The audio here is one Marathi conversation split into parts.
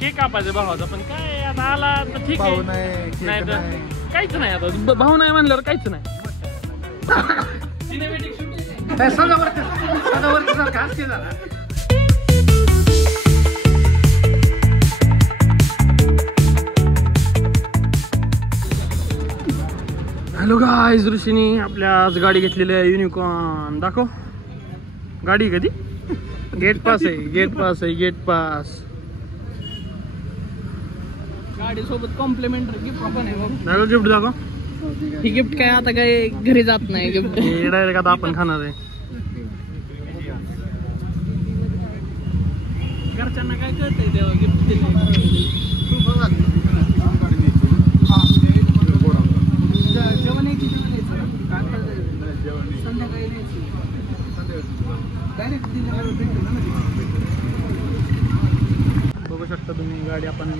केक कापायचं भावाचा, पण काय आता आला तर ठीक आहे. नाही तर काहीच नाही आता, भाऊ नाही म्हणल्यावर काहीच नाही. सिनेमॅटिक शूटिंग हॅलो गाईज, ऋषीनी आपल्या आज गाडी घेतलेली आहे युनिकॉर्न. दाखव गाडी. कधी गेट पास आहे, गेट पास आहे, गेट पास. गाडी सोबत कॉम्प्लिमेंटरी गिफ्ट पण आहे. दाखव गिफ्ट, दाखव. ही गिफ्ट काय आता काय घरी जात नाही गिफ्ट, हे डायरेक्ट आता आपण खाणार आहे. घरच्यांना काय कळतंय तेव्हा गिफ्ट दिले. जेवण यायची संध्याकाळी बघू शकता तुम्ही गाडी आपण.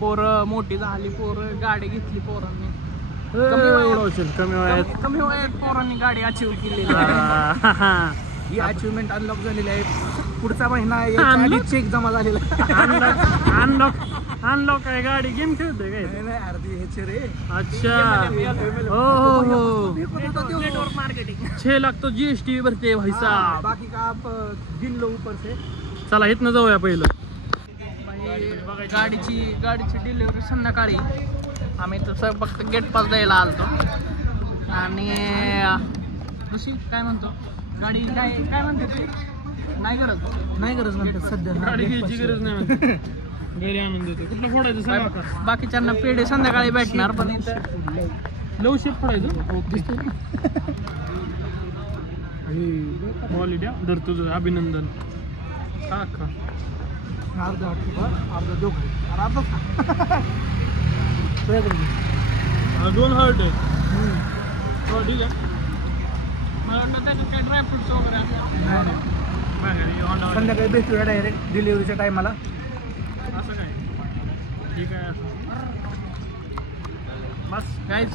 पोरं मोठी झाली, पोरं गाडी घेतली पोरांनी. कमी वयात पोरांनी गाडी अचीव केलेली. ही अचिव्हमेंट अनलॉक झालेली आहे. पुढचा महिना याची जमा झालेला. अनलॉक आहे. गाडी गेम खेळतोय काय? अर्धी ह्याचे रे. अच्छा, हो. मार्केटिंग 6 लाख तो GST भरते भाईसा. बाकी का आप गिन लो ऊपर से. चला इथनं जाऊया पहिलं. गाडीची डिलिव्हरी संध्याकाळी. आम्ही तसं फक्त गेट पास द्यायला आलतो. आणि काय म्हणतो, गाडी काय म्हणते ते, नाही गरज म्हणतात सध्या. गाडी घ्यायची गरज नाही म्हणते. घरी आणून देतो. कुठलं फोडायचं सांगा. बाकीच्यांना पेढे संध्याकाळी भेटणार, पण इथं लवशिप फोडायचं. क्वालिटी धर तुझं अभिनंदन. खा खा. अर्धा दोघ दोन हर्ट आहे. हो ठीक आहे. मला वाटतं त्याच्यात काही ड्रायफ्रुट्स वगैरे संध्याकाळी भेटूया डायरेक्ट डिलिव्हरीच्या टायमाला. असं काय ठीक आहे. बस गाईज,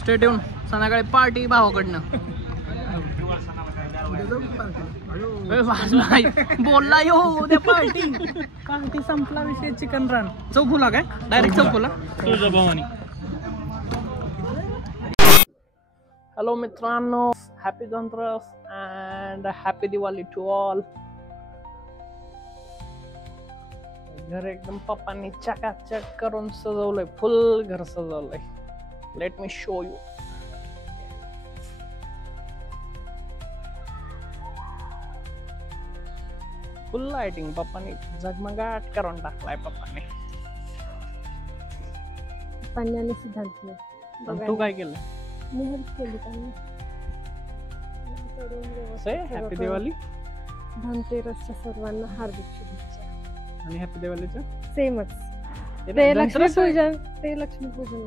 स्टेट येऊन संध्याकाळी पार्टी भावाकडनं. बोलला यो उद्या पार्टी संपला विषय. चिकन रन चौफुला काय डायरेक्ट चौफुला तुझ्या भावानी. हॅलो मित्रांनो, happy Dhanteras and happy Diwali to all. घर एकदम पप्पांनी चकाचक करून सजवलंय. फुल घर सजवलंय. Let me show you. Full lighting पप्पांनी झगमगाट करून टाकलाय. पप्पांनी पाण्याने सिद्धांत. तू काय केलं? मी हेल्प केली त्यांनी. हॅपी दिवाळी. धनतेरसच्या सर्वांना हार्दिक शुभेच्छा. आणि हॅपी दिवाळीचं सेमच. ते लक्ष्मीपूजन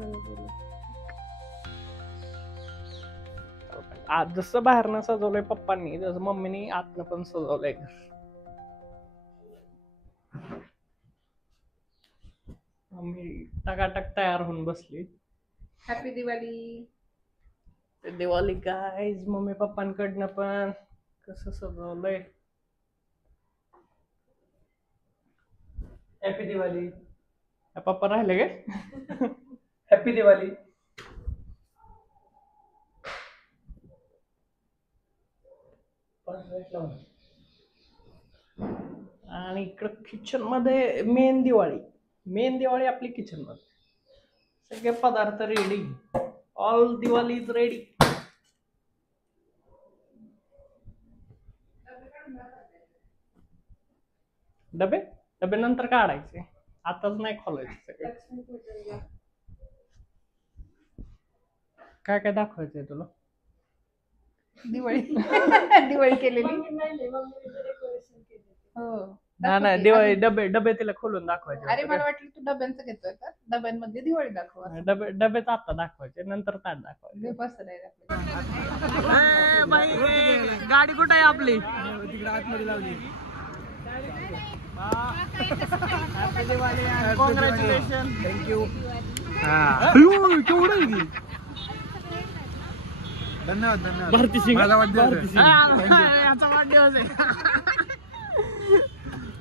आज जसं बाहेरनं सजवलंय पप्पांनी, तसं मम्मीनी आतनं पण सजवलंय घर. मम्मी टकाटक तयार होऊन बसली. Happy Diwali. Diwali guys mummy पप्पांकडनं पण कसं सजवलंय. हॅपी दिवाळी. पप्पा राहिले काय? हॅपी दिवाळी. आणि इकडं किचन मध्ये मेन दिवाळी आपली किचन मध्ये. सगळे पदार्थ ready. All Diwali is ready. डबे नंतर काढायचे, आताच नाही खोलायचे सगळे. काय काय दाखवायचंय तुला? दिवाळी केलेली. नाही दिवाळी डबे तिला खोलून दाखवायचे. अरे मला वाटलं तू डब्यांचं घेतोय का? डब्यांमध्ये दिवाळी दाखव. डबेच आता दाखवायचे, नंतर ताट दाखवायचे. गाडी कुठे आहे आपली? तिकडे आतमध्ये लावली. कॉंग्रॅच्युलेशन. थँक्यू. धन्यवाद. भारती सिंग याचा वाढदिवस आहे.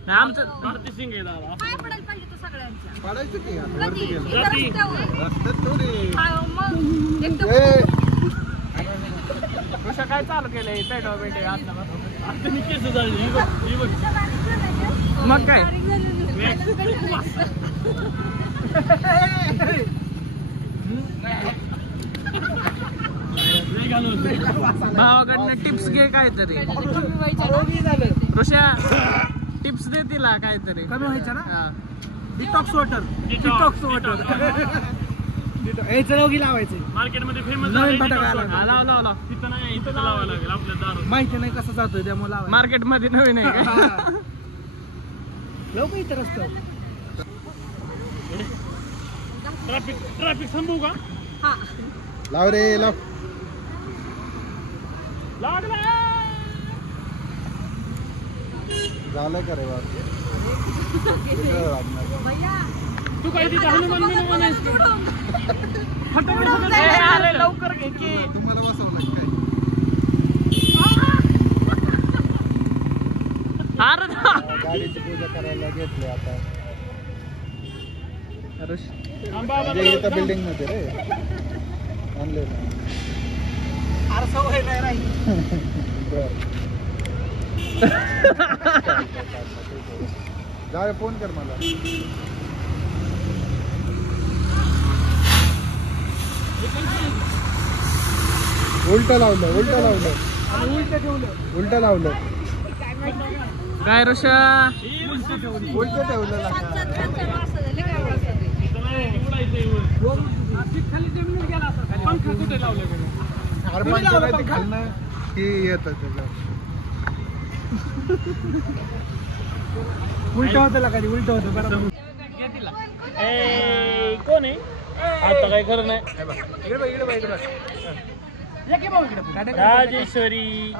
नाही आमचं भारती सिंग आहे दादा. पाय पडायला पाहिजे तो सगळ्यांच्या. पाडायचं की आता कधी? वरती गेलं. इथं जाती. रस्त्यावर. रस्त्यात थोडी हा, मग एकदम ऋषा काय चालू केलंय पेटवा पेटे आता आता मी केस झाली ही बघ, ही बघ. मग काय नाही घालून. भावाकडनं टिप्स घे काहीतरी ऋषा टिप्स दे तिला काहीतरी कमी व्हायचं ना हा. डिटॉक्स वॉटर डिटॉक्स वॉटर हे चरवगी लावायचं मार्केटमध्ये फेमस नवीन फटाका आला. हा, लाव लाव लाव तिथं नाही इथं लावावं लागेल आपल्या दारू. माहिती नाही कसं जातोय त्यामुळे लावायचं. मार्केट मध्ये नवीन आहे का लवकर इथं रस्त्यावर ट्रॅफिक थांबवू का? हा. लाव रे लाव. लागला. झालं का रे बाप? भैया तू काय तिथं हनुमान बिनुमान आहेस का? ए, अरे लवकर घे की तुम्हाला बसवलं काय? अरे गाडीची पूजा करायला घेतली आता. थांबा म्हणजे इथं बिल्डिंग मध्ये रे आणले ना. अरे सवय नाही राहील. जा रे, फोन कर मला. उलट लावलं उलट लावलं उलट लावलं काय ऋषा उलट ठेवलं ना. पंखा कुठे लावले अरे पंखा नाही ते खालनं की येतं त्याचं. उलट होतं कधी उलट होतं बरोबर. ए कोण आहे? आता काय खरं नाही. राजेश्वरी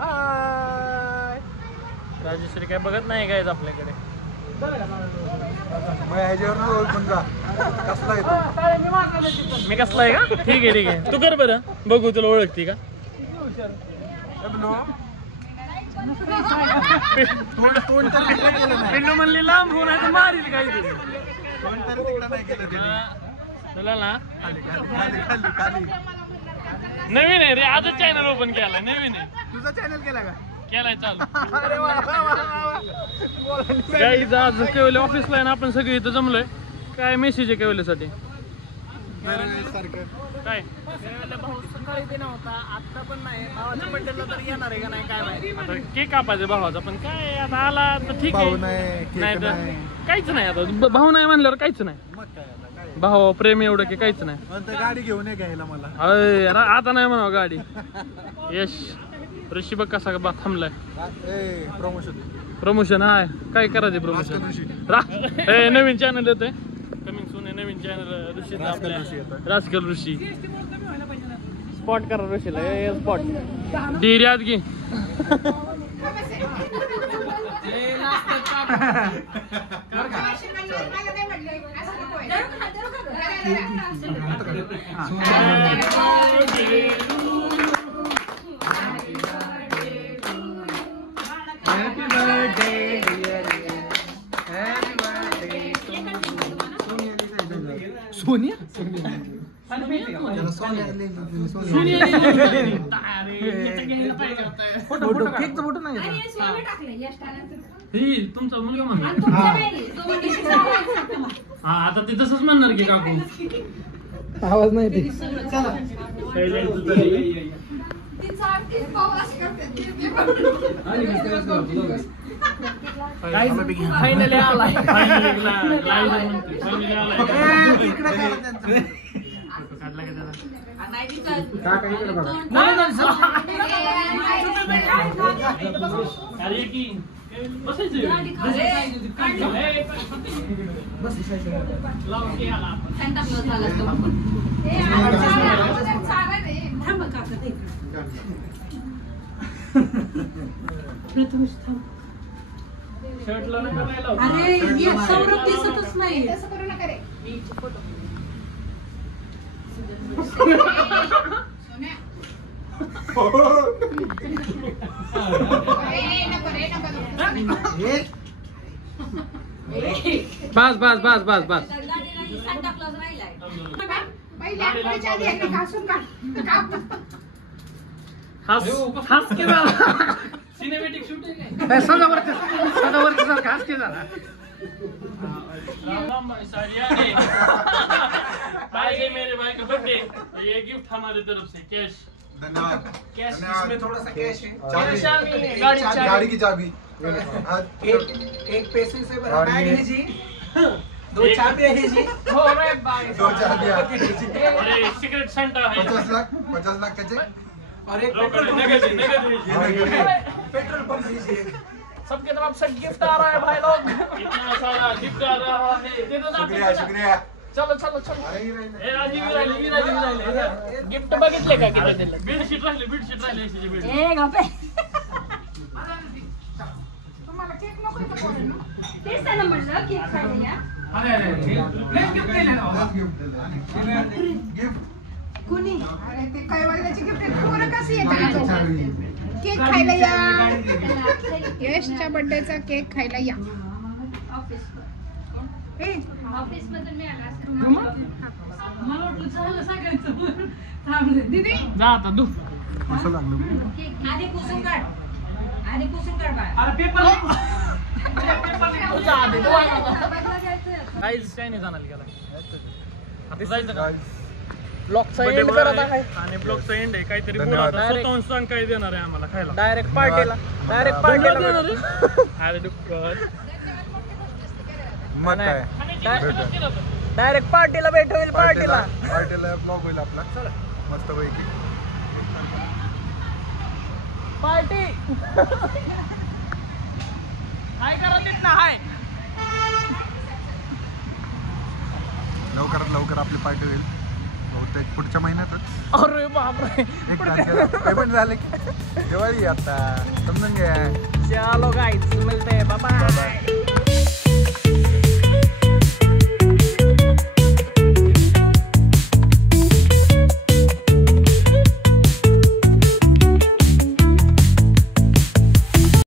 राजेश्वरी काय बघत नाही काय आपल्याकडे. मग ह्याच्यावर ओळखून जा कसला येतो. मी कसला आहे का? ठीक आहे ठीक आहे तू कर बरं बघू तुला ओळखती का? पिल्लू म्हणली लांब होऊन आहे तर मारील काहीतरी. तुला ना नवीन आहे रे आजच चॅनल ओपन केलाय नवीन आहे. तुझा चॅनल केला का? केलाय चालू. गाईज आज केवले ऑफिसला आहे ना आपण सगळे इथं जमलोय. काय मेसेज आहे केवल्यासाठी? काय भाऊ सकाळी ते नव्हता आता पण नाही भावाच्या बड्डेला तर येणार आहे का नाही काय माहिती. आता केक कापायचा भावाचा पण काय आता आला तर ठीक भाऊ आहे. नाही केक नाही तर नाही. काहीच नाही आता भाऊ नाही म्हणल्यावर काहीच नाही. मग काय आता काय भाऊ प्रेम एवढं की काहीच नाही. म्हणतं गाडी घेऊन ये घ्यायला मला. अय, आता नाही म्हणावं गाडी. यश ऋषी बघ कसा बा थांबलाय. प्रमोशन प्रमोशन हाय काय करायचे प्रमोशन? ए नवीन चॅनल येतोय कमिंग सून आहे नवीन चॅनल ऋषीचा आपल्या राजकल ऋषी. स्पॉट करा ऋषीला स्पॉट डिर्यात घे. सोनिया फोटो केकचा फोटो नाही ही तुमचा मुलगा म्हणणार. हा आता ते तसंच म्हणणार की काकू. आवाज नाही ते. फायनली आलाय. अरे की बसायचं शर्टला नका नाही लावू. अरे सौरभ दिसतच नाही. तसं करू नका रे. सोन्या. नको रे, नको. बस बस बस बस बस हास हास के झाला सिनेमॅटिक शूटिंग आहे सदावरती सारखा हास के झाला भाई मेरे भाई का बर्थडे ये गिफ्ट हमारी तरफ से कैश धन्यवाद। कैश धन्यवाद। इसमें थोड़ा सा कैश है चाबी, गाड़ी की चाबी। एक पैसे से भरा और बैग ये- है जी 2 चाबियां है जी हो रे बाई 2 चाबियां। और ये सिक्रेट सेंटर है 50 लाख त्याचे और एक नगद पेट्रोल पंप दीजिए सबके तरफ से गिफ्ट आ रहा है भाई लोग इतना सारा गिफ्ट आ रहा है दे दो ना शुक्रिया शुक्रिया। चलो चलो चलो ए राजीव राहिले गिफ्ट बघितले का किती दिलं बेडशीट राहिले अशी बेड ए गप्पे तुम्हाला केक नको आहे का पोरांनो? तेच त्यानं म्हटलं केक खायला या गिफ्ट कुणी अरे ते काय वाल्याची गिफ्ट आहे पोरं कशी येतात केक खायला या यशच्या बर्थडेचा केक खायला या ऑफिस ए, ऑफिस मधून मी आला असेल मला वाटलं झालं सगळ्यांचं थांबले दीदी जा आता दू केक आधी पुसून काढ बाळा अरे पेपर जा आधी बदला घ्यायचंय आता. गाईज काय नाही जाणार गेला आता जायचं का Guys, ब्लॉकचा Birthday एंड boy करत आहे आहे आणि ब्लॉगचा एंड आहे काहीतरी धन्यवाद. बोला स्वतःहून सांग काय देणार आहे आम्हाला खायला डायरेक्ट पार्टीला डायरेक्ट धन्यवाद पार्टीला देणार आहे? अरे दुःखद मग काय डायरेक्ट पार्टीला भेट होईल पार्टीला पार्टीला ब्लॉग होईल आपला मस्त पैकी पार्टी काय करा देत ना हाय लवकरात लवकर आपली पार्टी होईल बहुतेक पुढच्या महिन्यातच अरे बापरे एक तारखेला पेमेंट झाले की दिवाळी आता समजून घ्या चलो गाइस मिलते हैं बाय